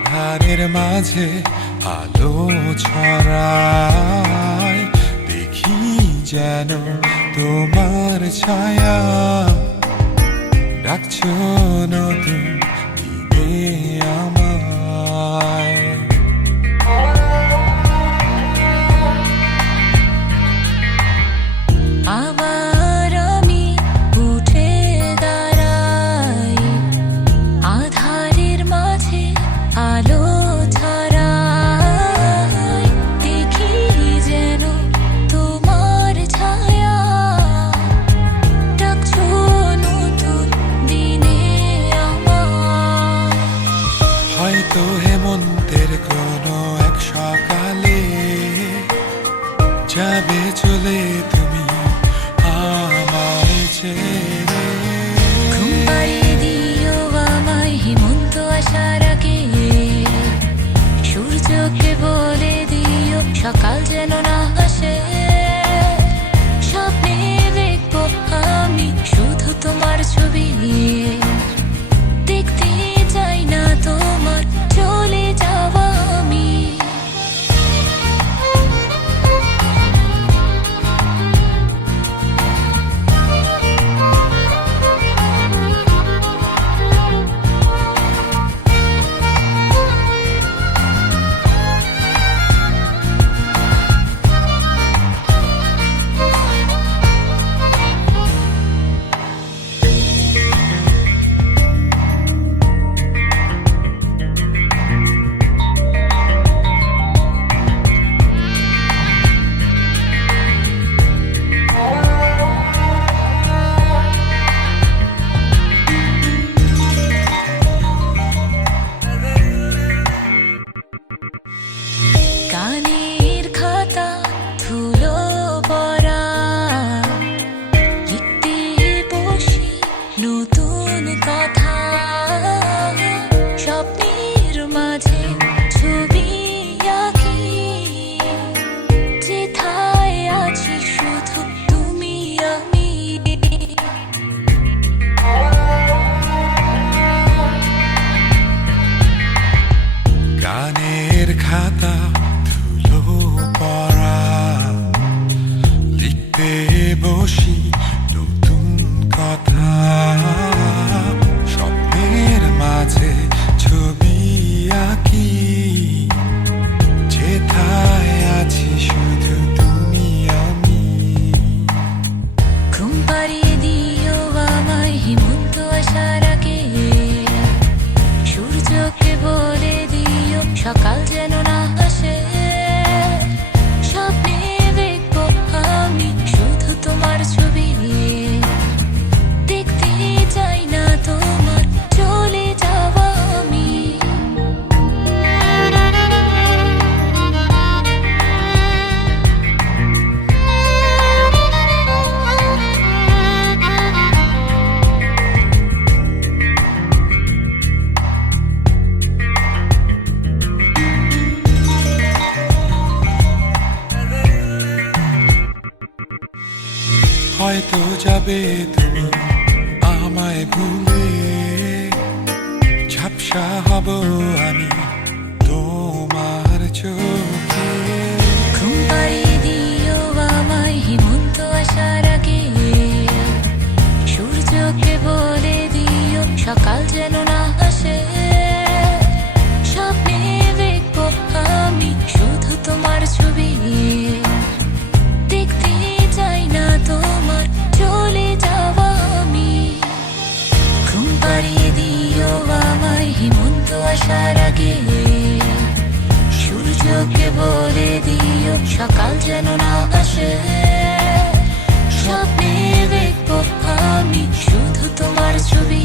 আধারের মাঝে আলো ছড়ায়, দেখি যেন তোমার ছায়া ডাকছো নতুন দিনে আমায়। আবার আমি উঠে দাঁড়াই, আধারের মাঝে আলো ছড়াই, দেখি যেন তোমার ছায়া ডাকছো নতুন দিনে আমায়। হয়তো হেমন্তের কোনো এক সকালে যাবে চলে তুমি আমায় ছেড়ে। ঘুম পাড়িয়ে দিও আমায় হেমন্ত আসার আগে, সূর্যকে বলে দিও সকাল যেন না আসে। স্বপ্নে দেখবো আমি শুধু তোমার ছবি, দেখতে চাই না তোমার চলে যাওয়া আমি। গানের খাতা ধুলো পড়া, লিখতে বসি নতুন কথা। স্বপ্নের মাঝে ছবি আঁকি, যেথায় আছি শুধু তুমি আমি। গানের খাতা ধুলো পড়া, লিখতে বসি নতুন কথা। স্বপ্নের মাঝে ছবি আঁকি, যেথায় আছি শুধু তুমি আমি। ঘুম পাড়িয়ে দিও আমায় হেমন্ত আসার আগে, সূর্যকে বলে দিও সকাল যেন না আসে। স্বপ্নে দেখবো আমি শুধু তোমার ছবি, দেখতে চাই না তোমার চলে যাওয়া আমি। হয়তো যাবে তুমি আমায় ভুলে, ঝাপসা হব আমি তোমার চোখে। ঘুম পাড়িয়ে দিও আমায় হেমন্ত আসার আগে, সূর্যকে বলে দিও সকাল যেন না আসে। স্বপ্নে দেখবো আমি শুধু তোমার ছবি, দেখতে চাই না তোমার চলে যাওয়া আমি। ঘুম পাড়িয়ে দিও আমায় হেমন্ত আসার আগে, সূর্যকে বলে দিও সকাল যেন না আসে। স্বপ্নে দেখবো আমি শুধু তোমার ছবি।